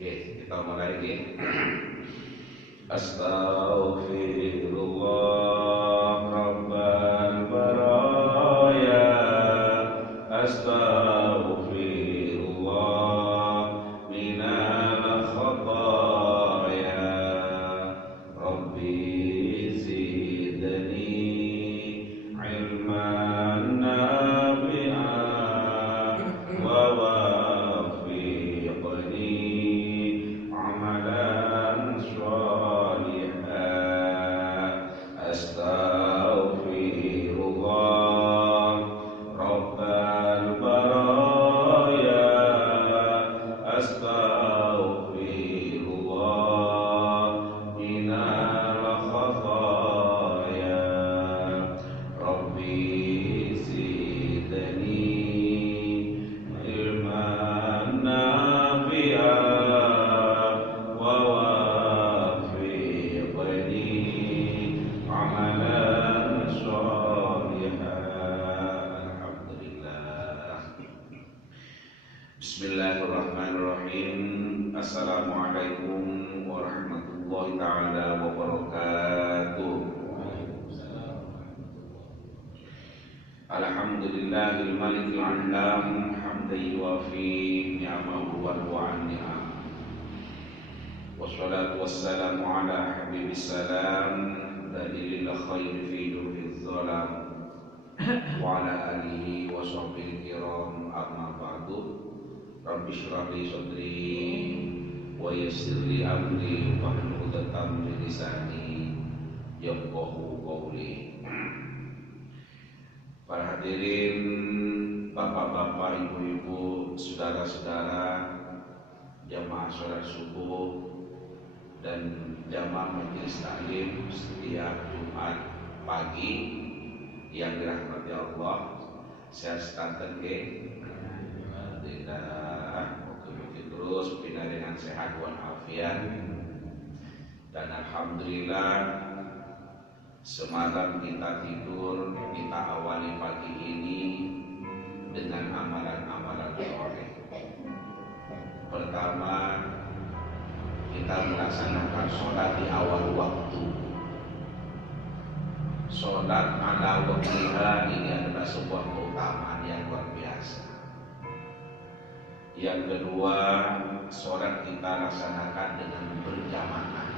Kita mulai lagi. Astaghfirullah rabbal baraya, astaghfirullah minal khataya, rabbi zidni ilman nafi'an wa wafiqni amalan sholihan. Astaghfirullah rabbal baraya, astaghfirullah minal khataya, rabbi zidni ilman nafi'an wa wafiqni amalan sholihan. Alhamdulillah. Bismillahirrahmanirrahim. Assalamualaikum warahmatullahi ta'ala wabarakatuh. Alhamdulillahil malikil alam, hamdan yuwafi ni'amahu wa nu'an. Wassalatu wassalamu ala habibis salam, dalilil khair fi durriz zalam, wa ala alihi wa sahbihi kiram, amma ba'du. Rabbi shrah li sadri wa yassir li amri wahlul 'uqdatam min lisani yafqahu qawli. Para hadirin, bapak-bapak, ibu-ibu, saudara-saudara, jamaah sholat subuh dan jamaah majelis taklim setiap Jumat pagi yang dirahmati Allah. Saya sekanten ke tidak mungkin terus bina dengan sehat walafiat. Dan alhamdulillah semalam kita tidur, kita awali pagi ini dengan amalan-amalan soleh. Pertama, kita melaksanakan sholat di awal waktu. Sholat ala waktiha ini adalah sebuah keutamaan yang luar biasa. Yang kedua, sholat kita laksanakan dengan berjamaah.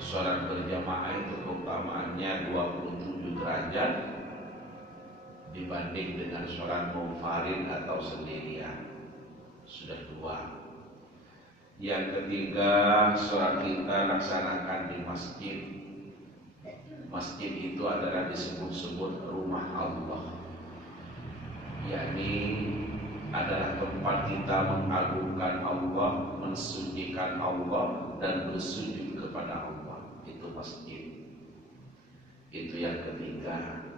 Sholat berjamaah itu keutamaannya 27 derajat dibanding dengan sholat munfarid atau sendirian. Sudah dua. Yang ketiga, sholat kita laksanakan di masjid. Masjid itu adalah disebut-sebut rumah Allah, yakni adalah tempat kita mengagungkan Allah, mensucikan Allah, dan bersujud kepada Allah. Itu masjid. Itu yang ketiga.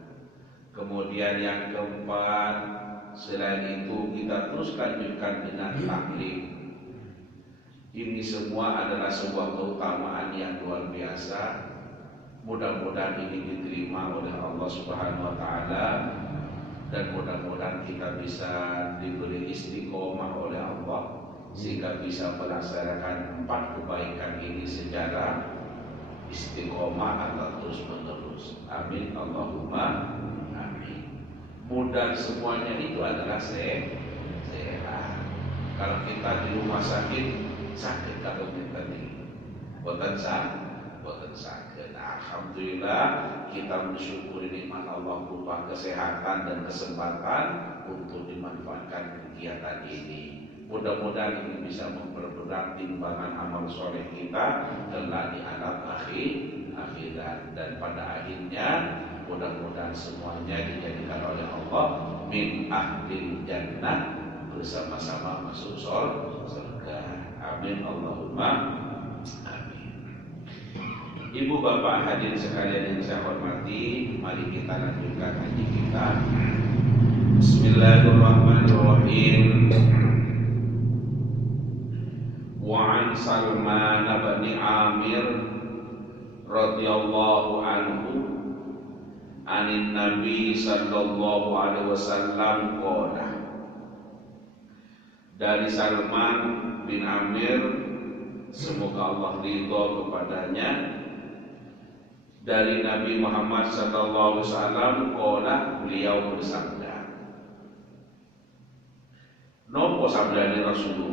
Kemudian yang keempat, selain itu kita terus lanjutkan dengan taklim. Ini semua adalah sebuah keutamaan yang luar biasa. Mudah-mudahan ini diterima oleh Allah Subhanahu wa Ta'ala, dan mudah-mudahan kita bisa diberi istiqomah oleh Allah sehingga bisa melaksanakan 4 kebaikan ini secara istiqomah atau terus menerus. Amin Allahumma amin. Mudah semuanya itu adalah sehat. Kalau kita di rumah sakit kalau kita di boten sakit. Alhamdulillah kita mensyukuri nikmat Allah berupa kesehatan dan kesempatan untuk dimanfaatkan kegiatan ini. Mudah-mudahan ini bisa memperberat timbangan amal soleh kita kelak di alam akhirat, dan pada akhirnya mudah-mudahan semuanya dijadikan oleh Allah min ahlil jannah, bersama-sama masuk surga. Amin Allahumma amin. Ibu bapak hadirin sekalian yang saya hormati, mari kita lanjutkan ngaji kita. Bismillahirrahmanirrahim. Wa an Salman bin Amir radhiyallahu anhu anin Nabi sallallahu alaihi wasallam qala. Dari Salman bin Amir, semoga Allah ridho kepadanya, dari Nabi Muhammad sallallahu alaihi wasallam qala, beliau bersabda. Nopo sabdane Rasulullah?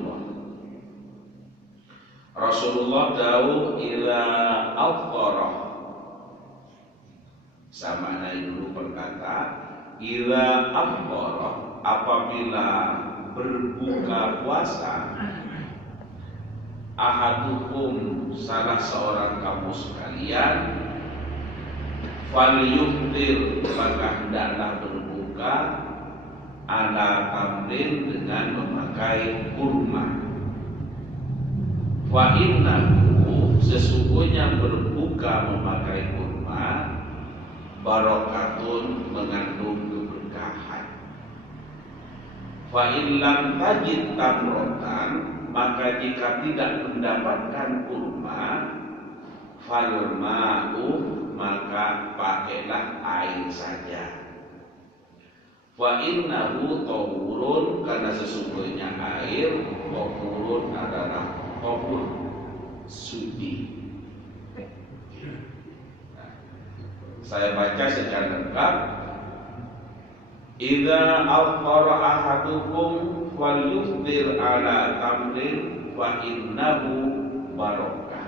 Rasulullah dawuh ila al-qarah. Sama naik dulu berkata ila al-qarah, apabila berbuka puasa ahadukum, salah seorang kamu sekalian, falyuftir, maka hendaklah berbuka ala tamrin, dengan memakai kurma. Wa innahu, sesungguhnya berbuka memakai kurma, barokatun, mengandung keberkahan. Fa in lam tajid tamrotan, maka jika tidak mendapatkan kurma, fal ma'u, maka pakailah air saja. Fa innahu tahurun, karena sesungguhnya air tahurun adalah tahur, suci. Saya baca secara lengkap. Idza afqara ahadukum falyuftir ala tamrin fa innahu barakah.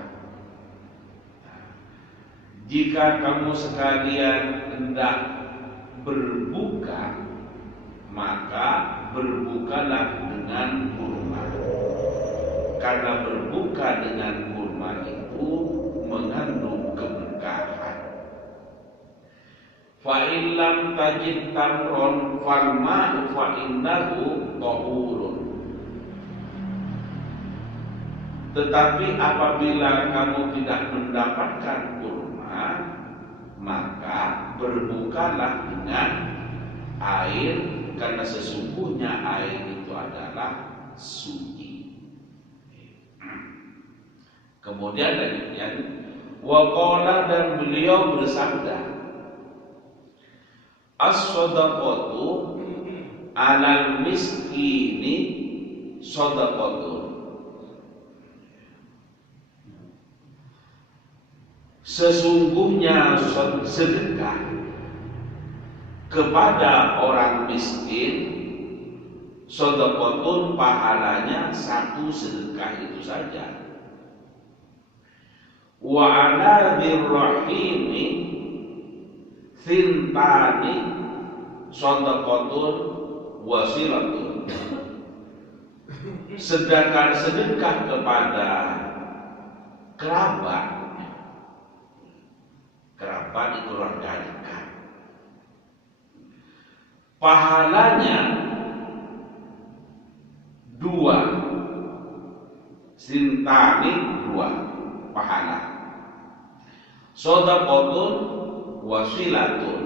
Jika kamu sekalian hendak berbuka, maka berbukalah dengan kurma, karena berbuka dengan kurma itu mengandung keberkahan. Fa in lam tajid tamron fal ma'u fa innahu tahurun. Tetapi apabila kamu tidak mendapatkan kurma, maka berbukalah dengan air, karena sesungguhnya air itu adalah suci. Kemudian lanjutnya, waqala, dan beliau bersabda, as-shadaqatu alal miskini shadaqatun. Sesungguhnya sedekah kepada orang miskin, shadaqatun, pahalanya satu sedekah itu saja. Wa ala dzirrahimi thintani shadaqatun wasilatun. Sedangkan sedekah kepada kerabat itu keluarga dekat, pahalanya dua, sintani dua pahala, shadaqatun wasilatun,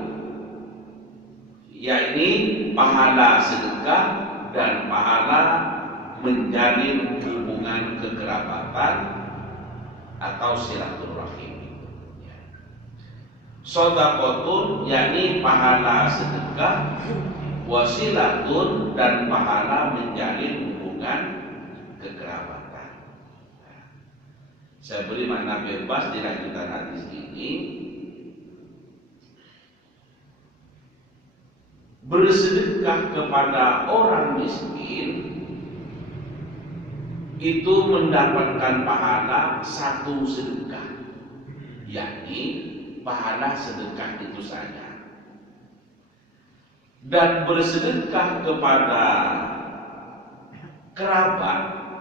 yakni pahala sedekah dan pahala menjalin hubungan kekerabatan atau silaturahim. Shadaqatun yakni pahala sedekah, wasilatun dan pahala menjalin hubungan kekerabatan. Saya beri makna bebas di lanjutan hadis ini. Bersedekah kepada orang miskin itu mendapatkan pahala satu sedekah, yakni pahala sedekah itu saja. Dan bersedekah kepada kerabat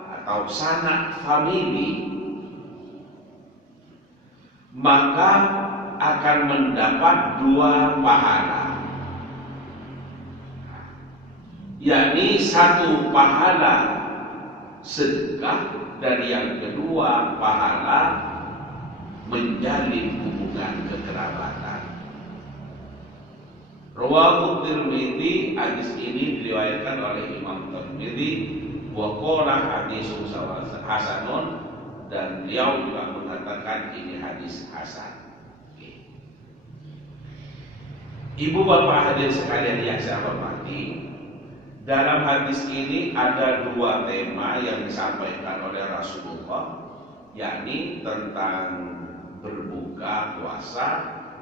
atau sanak famili, maka akan mendapat 2 pahala, yakni 1 pahala sedekah dan yang kedua pahala menjalin hubungan kekerabatan. Rawahu Tirmidzi, hadis ini diriwayatkan oleh Imam Tirmidzi, wa qala hadisun hasanun, dan beliau juga mengatakan ini hadis hasan. Ibu bapak hadirin sekalian yang saya hormati, dalam hadis ini ada 2 tema yang disampaikan oleh Rasulullah, yakni tentang berbuka puasa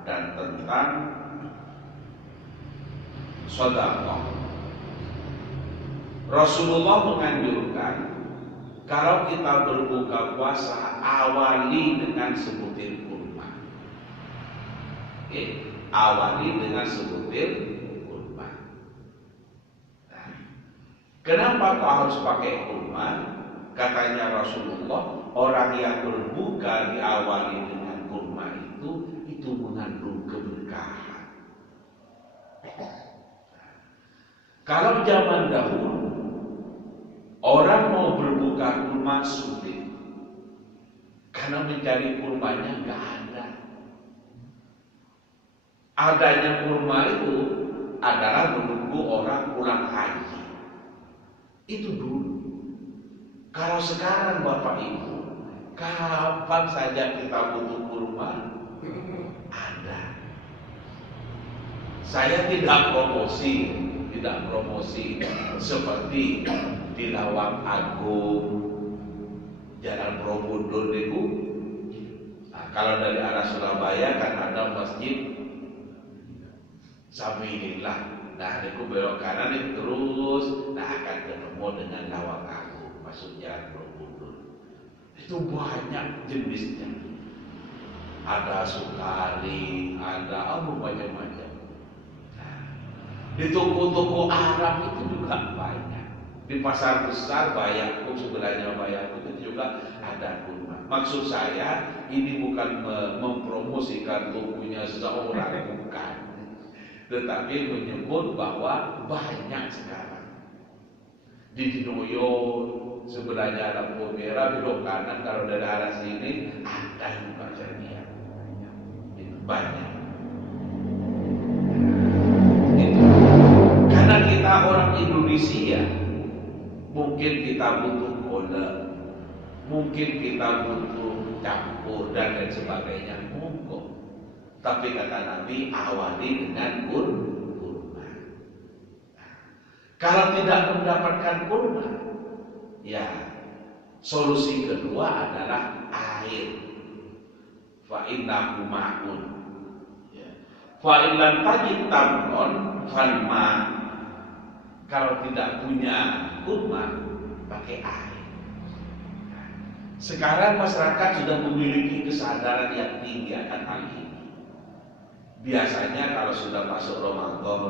dan tentang sedekah. Rasulullah menganjurkan kalau kita berbuka puasa awali dengan sebutir kurma. Awali dengan sebutir kurma. Nah, kenapa kok harus pakai kurma? Katanya Rasulullah, orang yang berbuka diawali dengan kurma itu mengandung keberkahan. Kalau zaman dahulu orang mau berbuka kurma sulit, karena mencari kurmanya nggak ada. Adanya kurma itu adalah menunggu orang pulang haji. Itu dulu. Kalau sekarang Bapak Ibu, kapan saja kita butuh kurma, ada. Saya tidak promosi seperti di Lawang Agung, Jalan Borobudur itu. Nah, kalau dari arah Surabaya kan ada masjid Sabilillah. Nah, itu belok kanan itu terus, akan ketemu dengan Lawang Agung, masuk Jalan Borobudur. Itu banyak jenisnya. Ada sukari, ada macam-macam. Nah, di toko-toko Arab itu juga banyak. Di pasar besar Bayakku, sebelahnya Bayakku itu juga ada kurma. Maksud saya ini bukan mempromosikan tokonya seseorang, bukan, tetapi menyebut bahwa banyak sekarang. Di Dinoyo sebelahnya lampu merah, belok kanan kalau dari arah sini ada juga jadinya. Itu banyak. Itu. Karena kita orang Indonesia, mungkin kita butuh kode, mungkin kita butuh campur dan lain sebagainya, monggo. Tapi kata Nabi, awali dengan kurma. Kalau tidak mendapatkan kurma, ya solusi kedua adalah air. Fa innahu ma'un. Fa illam tajid tamron fal ma'. Kalau tidak punya kurma, pakai air. Sekarang masyarakat sudah memiliki kesadaran yang tinggi akan hal ini. Biasanya kalau sudah masuk Ramadan,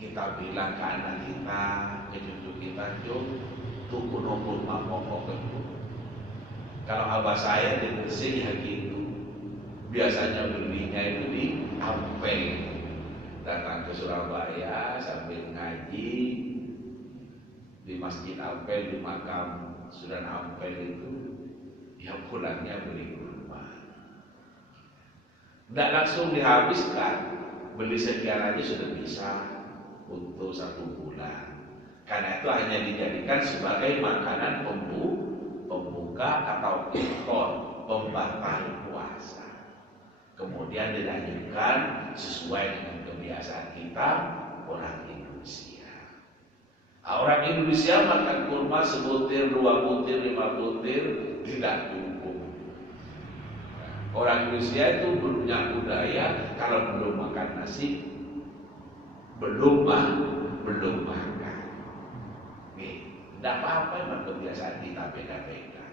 kita bilang ke anak kita, ke cucu kita, tuku kurma pokok itu. Kalau abah saya di Gresik ya gitu. Biasanya belinya itu di Ampel. Datang ke Surabaya sambil ngaji di Masjid Ampel, di makam Sunan Ampel itu, ya pulangnya beli kurma. Tidak langsung dihabiskan, beli sekian aja sudah bisa untuk 1 bulan. Karena itu hanya dijadikan sebagai makanan pembuka atau iftar, pembatal puasa. Kemudian dilanjutkan sesuai dengan kebiasaan kita orang Indonesia. Orang Indonesia makan kurma sebutir, 2 butir, 5 butir tidak cukup. Orang Indonesia itu punya budaya kalau belum makan nasi belum makan. Tidak apa-apa, memang kebiasaan kita beda-beda.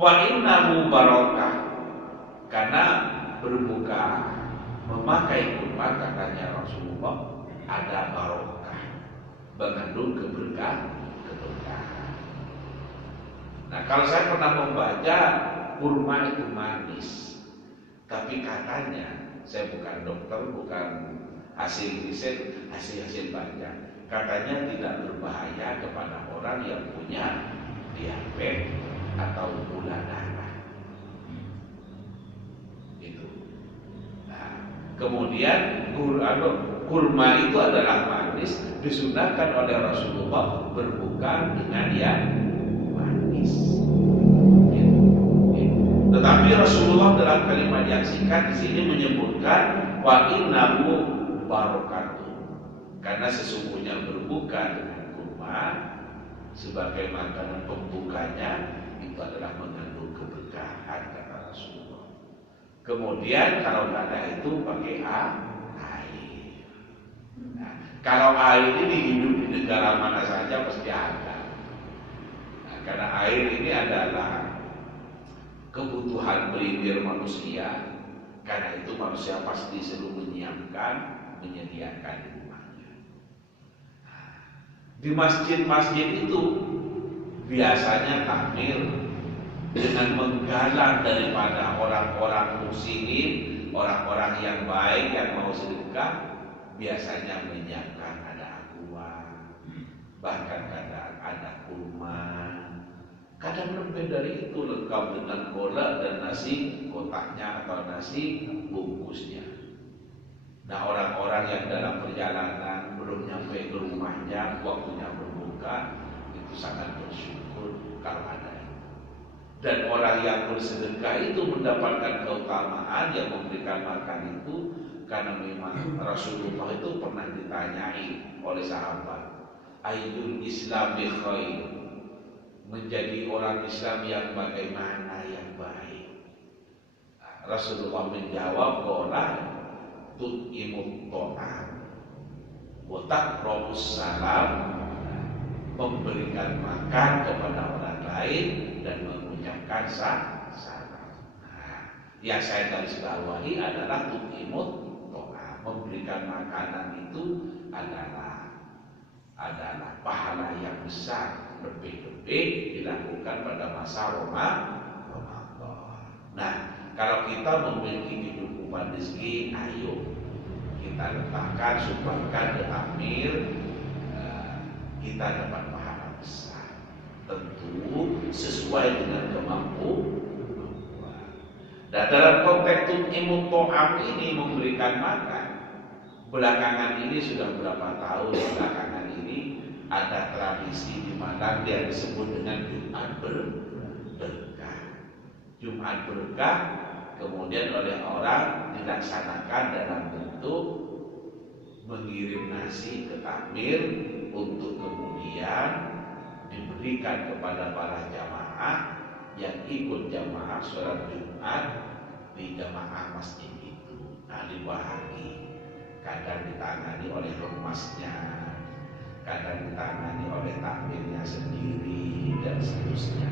Wa innahu barakah, karena berbuka memakai kurma katanya Rasulullah ada barokah. mengandung keberkahan. Nah, kalau saya pernah membaca kurma itu manis, tapi katanya, saya bukan dokter, bukan hasil riset, hasil baca, katanya tidak berbahaya kepada orang yang punya diabetes atau gula darah. Itu. Nah, kemudian kurma itu adalah manis, disunahkan oleh Rasulullah berbuka dengan yang manis. Tetapi Rasulullah dalam kalimat yang singkat di sini menyebutkan wa innahu barakatuh, karena sesungguhnya berbuka dengan kurma sebagai makanan pembukanya itu adalah mengandung keberkahan, kata Rasulullah. Kemudian kalau nggak ada itu pakai air. Nah, kalau air ini hidup di negara mana saja pasti ada. Nah, karena air ini adalah kebutuhan primer manusia, karena itu manusia pasti selalu menyediakan di rumahnya. Di masjid-masjid itu biasanya takmir dengan menggalang daripada orang-orang muslimin, orang-orang yang baik yang mau sedekah, biasanya menyiapkan ada aqua, bahkan kadang ada kurma. Kadang lebih dari itu, lengkap dengan bola dan nasi kotaknya atau nasi bungkusnya. Nah, orang-orang yang dalam perjalanan belum nyampe ke rumahnya, waktunya berbuka, itu sangat bersyukur kalau ada itu. Dan orang yang bersedekah itu mendapatkan keutamaan yang memberikan makan itu, karena memang Rasulullah itu pernah ditanyai oleh sahabat, ayyul islami khair, menjadi orang Islam yang bagaimana yang baik. Rasulullah menjawab, qala tut'imut ta'am wa taqrabus salam, memberikan makan kepada orang lain dan mengucapkan salam. Yang saya garis bawahi adalah tut'imut ta'am, memberikan makanan itu adalah pahala yang besar, lebih-lebih dilakukan pada masa Ramadan. Nah, kalau kita memiliki kecukupan rezeki, ayo kita letakkan, sumbangkan ke takmir, kita dapat pahala besar. Tentu sesuai dengan kemampuan. Dan dalam konteks tut'imut ta'am ini, memberikan makan, belakangan ini sudah berapa tahun belakangan ini ada tradisi di mana dia disebut dengan Jumat Berkah. Jumat Berkah kemudian oleh orang dilaksanakan dalam bentuk mengirim nasi ke takmir untuk kemudian diberikan kepada para jamaah yang ikut jamaah sholat Jumat di jamaah masjid itu. Nah, dibagi, kadang ditangani oleh ormasnya, kadang ditangani oleh takmirnya sendiri dan seterusnya.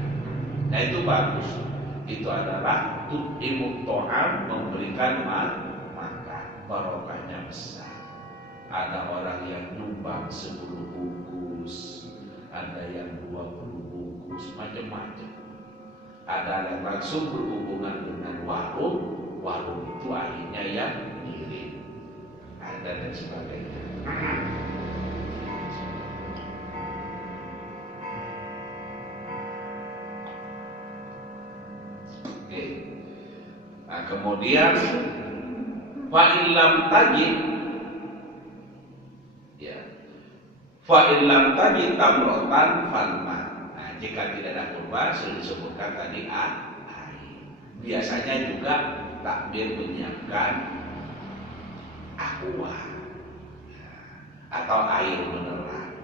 Nah, itu bagus. Itu adalah tut'imut ta'am, memberikan makan, barokahnya besar. Ada orang yang nyumbang 10 bungkus, ada yang 20 bungkus, macam-macam. Ada yang langsung berhubungan dengan warung itu akhirnya yang ngirim, ada dan sebagainya. Oke. Nah, kemudian fa'ilam tajid, ya, fa'ilam tajid tamrotan falma. Nah, jika tidak ada kurban, sudah disebutkan tadi air. Biasanya juga takmir menyiapkan aqua atau air mineral.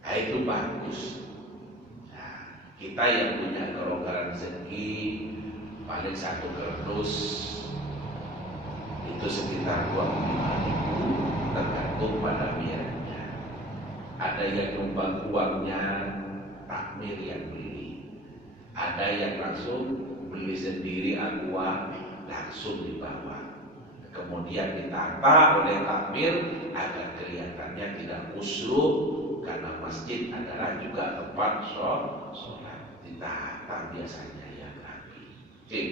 Nah, itu bagus. Nah, kita yang punya kelonggaran rezeki, paling 1 kardus itu sekitar 25.000, tergantung pada biayanya. Ada yang nyumbang uangnya, takmir yang beli. Ada yang langsung beli sendiri aqua, langsung dibawa. Kemudian ditata oleh takmir agar kelihatannya tidak kusruk, karena masjid adalah juga tempat sholat. Ditata biasanya yang rapi. Oke.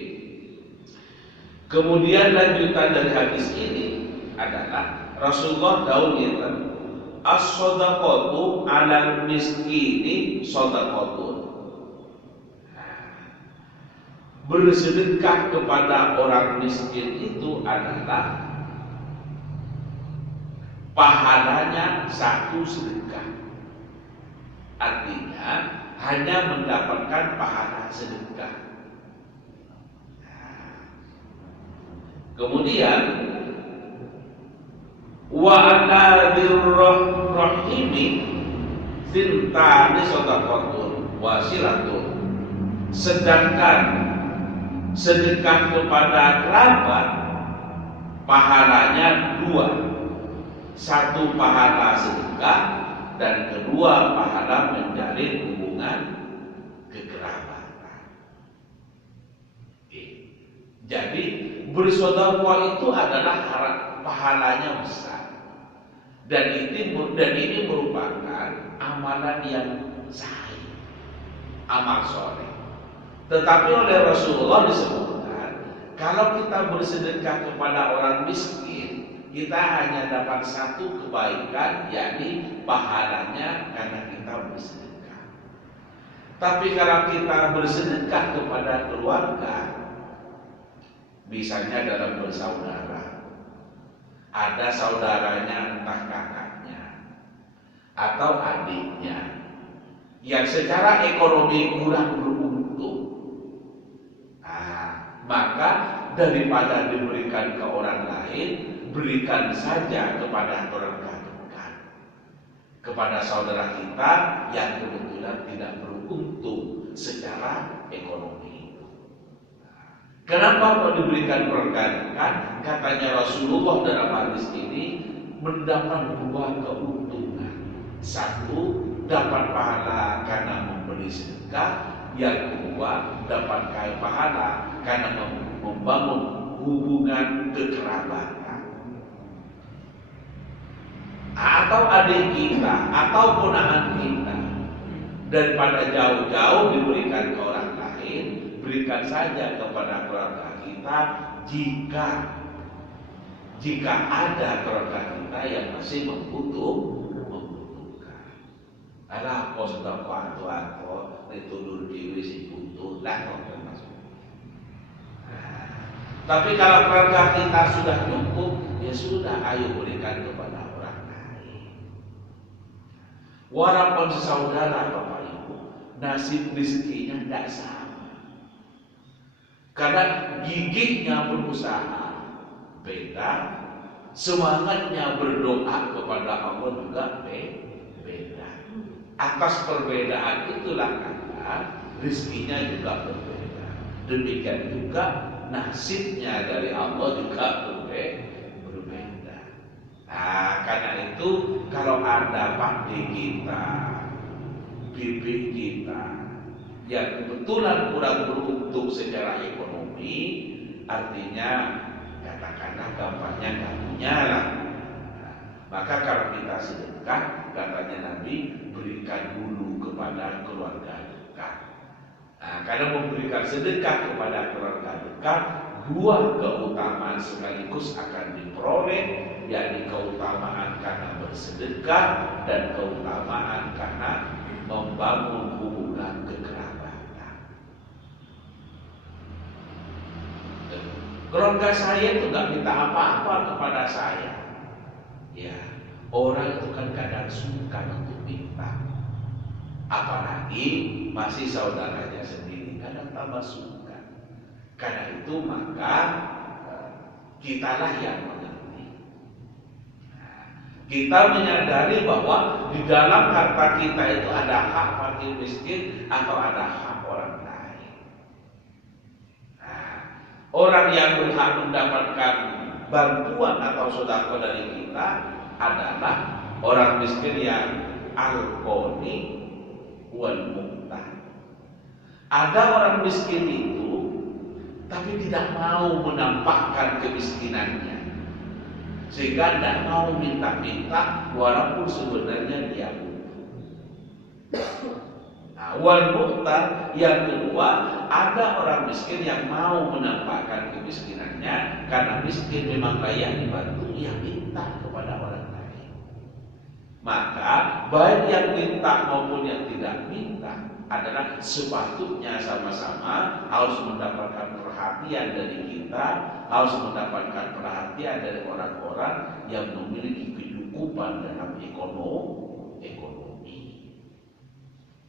Kemudian lanjutan dari hadis ini adalah Rasulullah dawuh as-shadaqatu 'alal miskini shadaqatun. Bersedekah kepada orang miskin itu adalah pahalanya satu sedekah. Artinya hanya mendapatkan pahala sedekah. Kemudian wa anadzirrahimi sintani shadaqatun wasilatun. Sedangkan sedekah kepada kerabat pahalanya dua. Satu pahala sedekah dan kedua pahala menjalin hubungan kekerabatan. Jadi bersedekah itu adalah pahalanya besar. Dan ini merupakan amalan yang sahih, amal soleh. Tetapi oleh Rasulullah disebutkan, kalau kita bersedekah kepada orang miskin, kita hanya dapat satu kebaikan, yakni pahalanya karena kita bersedekah. Tapi kalau kita bersedekah kepada keluarga, misalnya dalam bersaudara, ada saudaranya entah kakaknya atau adiknya yang secara ekonomi kurang beruntung, maka daripada diberikan ke orang lain, berikan saja kepada keluarga dekat, kepada saudara kita yang kebetulan tidak beruntung secara ekonomi. Kenapa kok diberikan keluarga dekat? Katanya Rasulullah dalam hadis ini mendapat dua keuntungan. Satu, dapat pahala karena memberi sedekah. Yang kedua, dapat pahala karena membangun hubungan kekerabatan. Atau adik kita, atau ponakan kita, daripada jauh-jauh diberikan ke orang lain, berikan saja kepada keluarga kita jika ada keluarga kita yang masih membutuhkan. Alah, kok sudah kuat-kuat ditudur diri si butuh lah. Tapi kalau keluarga kita sudah cukup, ya sudah, ayo berikan kepada orang lain. Walaupun saudara Bapak Ibu, nasib rezekinya tidak sama. Karena gigihnya berusaha beda, semangatnya berdoa kepada Allah juga beda. Atas perbedaan itulah karena rezekinya juga berbeda. Demikian juga nasibnya dari Allah juga berbeda. Nah, karena itu kalau ada pakde kita, bibi kita yang kebetulan kurang beruntung secara ekonomi, artinya katakanlah gampangnya nggak punya lah. Maka kalau kita sedekah, katanya Nabi, berikan dulu kepada keluarga dekat. Nah, karena memberikan sedekah kepada keluarga dekat, dua keutamaan sekaligus akan diperoleh, yakni keutamaan karena bersedekah dan keutamaan karena membangun hubungan kekerabatan. Keluarga saya itu nggak minta apa-apa kepada saya. Ya, orang itu kan kadang sungkan untuk minta, apalagi masih saudaranya sendiri, kadang tambah sungkan. Karena itu maka kitalah yang mengerti. Kita menyadari bahwa di dalam harta kita itu ada hak fakir miskin atau ada hak orang lain. Orang yang berhak mendapatkan bantuan atau sedekah dari kita adalah orang miskin yang al-qani wal muqtah. Ada orang miskin itu tapi tidak mau menampakkan kemiskinannya, sehingga tidak mau minta-minta walaupun sebenarnya dia butuh. wal mu'tar, yang kedua ada orang miskin yang mau menampakkan kemiskinannya karena miskin memang layak dibantu, ia minta kepada orang lain. Maka baik yang minta maupun yang tidak minta adalah sepatutnya sama-sama harus mendapatkan perhatian dari kita, harus mendapatkan perhatian dari orang-orang yang memiliki kecukupan dalam ekonomi.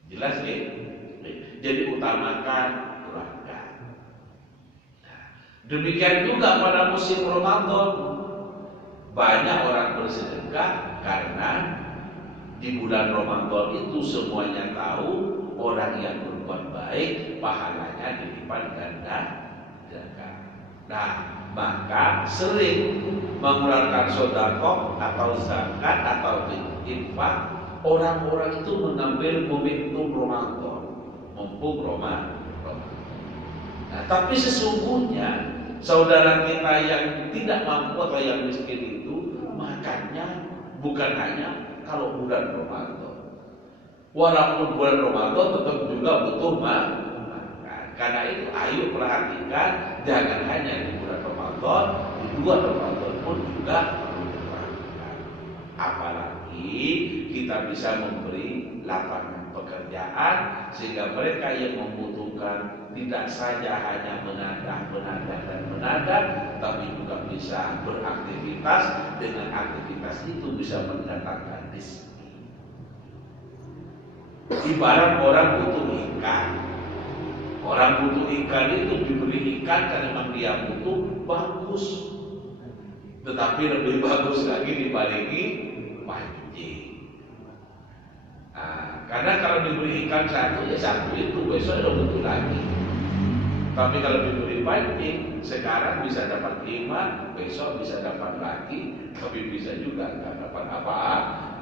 Jelas ya? Jadi utamakan keluarga. Demikian juga pada musim Ramadan, banyak orang bersedekah karena di bulan Ramadan itu semuanya tahu orang yang berbuat baik pahalanya dilipat ganda. Nah, maka sering mengeluarkan sedekah atau zakat atau infak, orang-orang itu mengambil momentum Ramadan, mumpung Ramadan. Nah, tapi sesungguhnya saudara kita yang tidak mampu atau yang miskin itu makannya bukan hanya kalau bulan Ramadan. Walaupun bulan Ramadan tetap juga butuh makan. Karena itu ayo perhatikan, jangan hanya di bulan Ramadan, di luar Ramadan pun juga perlu diperhatikan. Apalagi kita bisa memberi lapangan pekerjaan sehingga mereka yang membutuhkan tidak saja hanya menadah, tapi juga bisa beraktivitas. Dengan aktivitas itu bisa mendatangkan rezeki. Ibarat orang butuh ikan. Orang butuh ikan itu diberi ikan karena memang dia butuh, bagus. Tetapi lebih bagus lagi dibarengi pancing. Nah, karena kalau diberi ikan satu, ya satu itu besok ada butuh lagi. Tapi kalau diberi pancing, sekarang bisa dapat 5, besok bisa dapat lagi, tapi bisa juga nggak dapat apa-apa.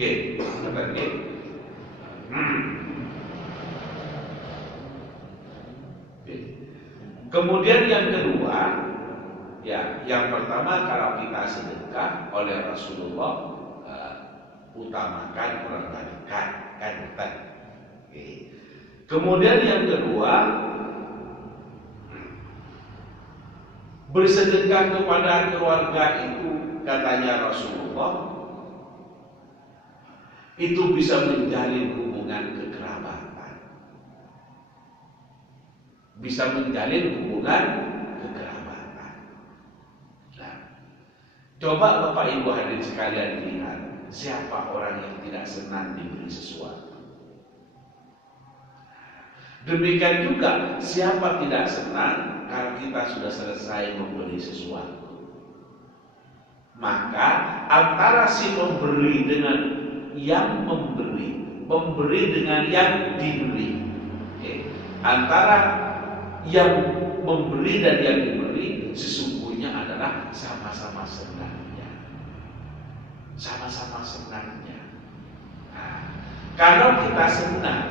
Oke, kata dia. Kemudian yang kedua, ya, yang pertama kalau kita sedekah oleh Rasulullah, utamakan keluarga dekat, kan? Oke. Kemudian yang kedua, bersedekah kepada keluarga itu, katanya Rasulullah, itu bisa menjalin hubungan kekerabatan. Bisa menjalin hubungan kekerabatan. Nah, coba Bapak Ibu hadirin sekalian lihat, siapa orang yang tidak senang diberi sesuatu. Demikian juga siapa tidak senang kalau kita sudah selesai memberi sesuatu. Maka antara si pemberi dengan yang memberi dengan yang diberi, antara yang memberi dan yang diberi sesungguhnya adalah sama-sama senangnya. Sama-sama senangnya. Nah, kalau kita senang,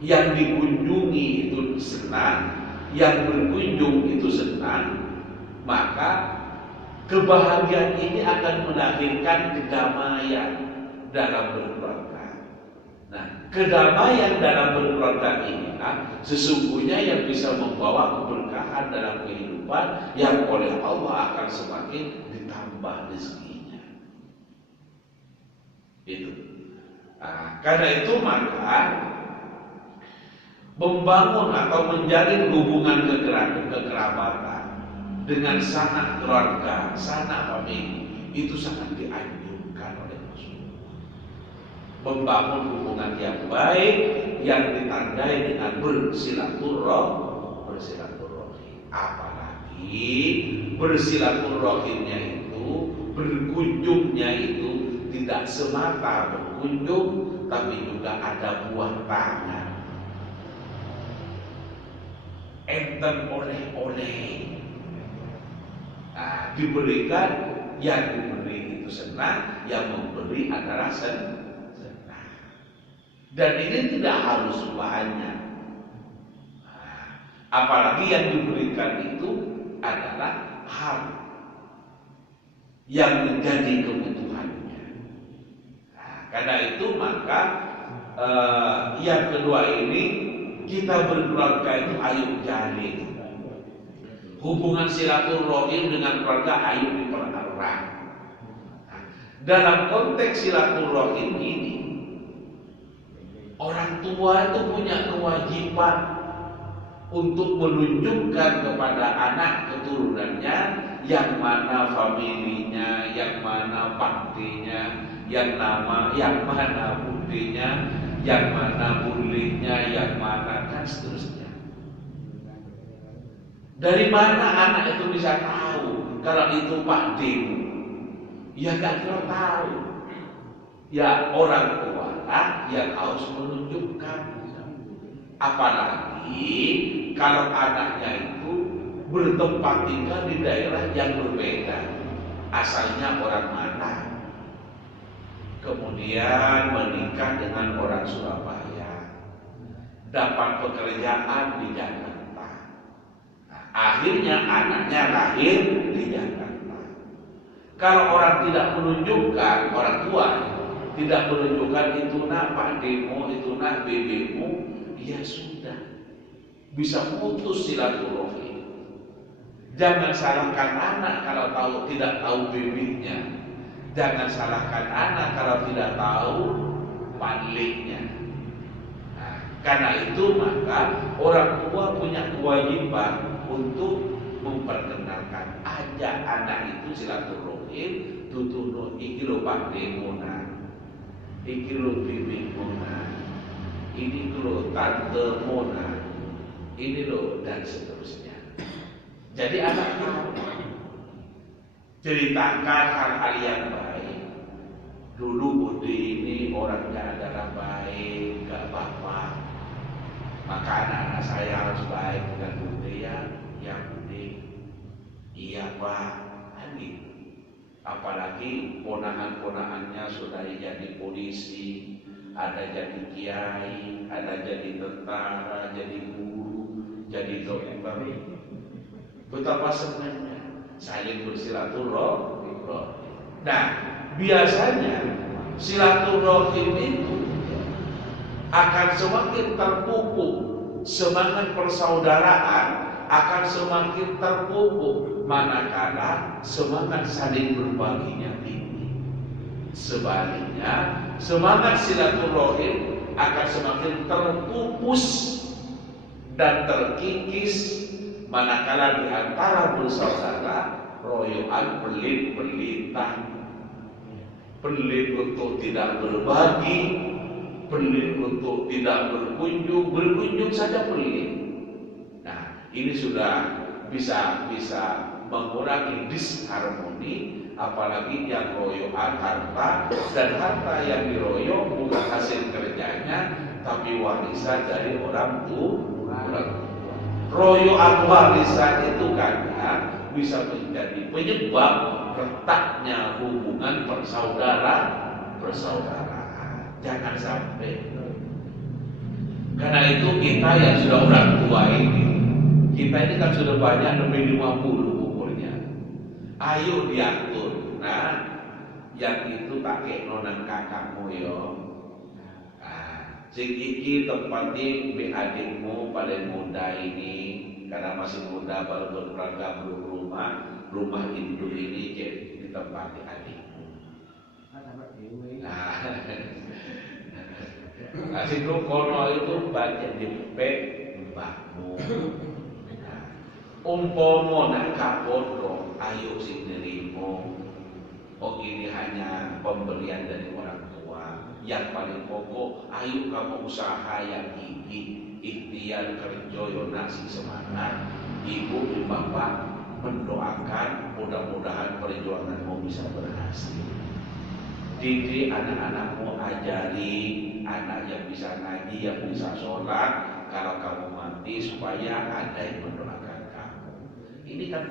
yang dikunjungi itu senang, yang berkunjung itu senang, maka kebahagiaan ini akan melahirkan kedamaian dalam berkeluarga. Nah, kedamaian dalam berkeluarga inilah sesungguhnya yang bisa membawa keberkahan dalam kehidupan, yang oleh Allah akan semakin ditambah rezekinya. Itu. Nah, karena itu maka membangun atau menjalin hubungan kekerabatan dengan sanak keluarga, sanak famili, itu sangat dianjurkan oleh Rasulullah. Membangun hubungan yang baik yang ditandai dengan bersilaturahim. Apalagi bersilaturahimnya itu, berkunjungnya itu tidak semata berkunjung, tapi juga ada buah tangan. Enten oleh-oleh. Nah, diberikan, yang diberi itu senang, yang memberi adalah senang. Dan ini tidak harus banyak. Nah, apalagi yang diberikan itu adalah hal yang menjadi kebutuhannya. Karena itu maka yang kedua ini kita berkeluarga itu ayo jalin hubungan silaturahim dengan keluarga, ayo dipererat. Dalam konteks silaturahim ini, orang tua itu punya kewajiban untuk menunjukkan kepada anak keturunannya yang mana familinya, yang mana paktinya, yang mana budinya, yang mana bulenya, yang mana dan seterusnya. Dari mana anak itu bisa tahu kalau itu pakdimu? Ya gak kira tahu. Ya orang tua lah yang harus menunjukkan. Apalagi kalau anaknya itu bertempat tinggal di daerah yang berbeda, asalnya orang mana, kemudian menikah dengan orang Surabaya, dapat pekerjaan di Jakarta, akhirnya anaknya lahir di Jakarta. Kalau orang tidak menunjukkan, orang tua tidak menunjukkan itu nak pak demo, itu nak bebemu, ya sudah, bisa putus silaturahim. Jangan salahkan anak kalau tidak tahu bibitnya. Jangan salahkan anak kalau tidak tahu paliknya. Nah, karena itu maka orang tua punya kewajiban untuk memperkenalkan, ajak anak itu silaturahim, tutur iki lho Pak Demona, iki lho Bibi Mona, ini lho Tante Mona, ini lho dan seterusnya. Jadi anak tahu, ceritakan hal-hal yang baik. Dulu Budi ini orangnya adalah baik, gak apa-apa, maka anak-anak saya harus baik dengan Budi ya Budi, iya Pak, gitu. Apalagi ponakan-ponakannya sudah jadi polisi, ada jadi kiai, ada jadi tentara, jadi guru, jadi dokter. Betapa senangnya saling bersilaturahim. Nah, biasanya silaturahim itu akan semakin terpupuk, semangat persaudaraan akan semakin terpupuk manakala semangat saling berbaginya tinggi. Sebaliknya, semangat silaturahim akan semakin terpupus dan terkikis manakala di antara bersaudara royoan pelit-pelitan, pelit untuk tidak berbagi, pelit untuk tidak berkunjung saja pelit. Nah, ini sudah bisa mengurangi disharmoni, apalagi yang royoan harta, dan harta yang diroyok bukan hasil kerjanya tapi warisan dari orang tua. Royoan warisan itu kadang bisa menjadi penyebab retaknya hubungan persaudaraan. Jangan sampai. Karena itu kita yang sudah orang tua kita ini kan sudah banyak lebih 50 umurnya. Ayo diatur. Nah, yang itu tak kayak nonan kakakmu yo. Sing iki tempatnya be adikmu paling muda ini, karena masih muda baru berkeluarga belum rumah induk ini ditempati adikmu. Nah, sing kono itu banyak dipek mbakmu. Umpomo nak kapodo, ayo sing nerimo. Oh ini hanya pemberian dari orang tua. Yang paling pokok, ayo kamu usaha yang gigih, ikhtiar kerja yo nasi semangat. Ibu dan bapak mendoakan mudah-mudahan perjuanganmu bisa berhasil. Didik anak-anakmu, ajari anak yang bisa ngaji, yang bisa sholat. Kalau kamu mati supaya ada yang mendoakan kamu. Ini kan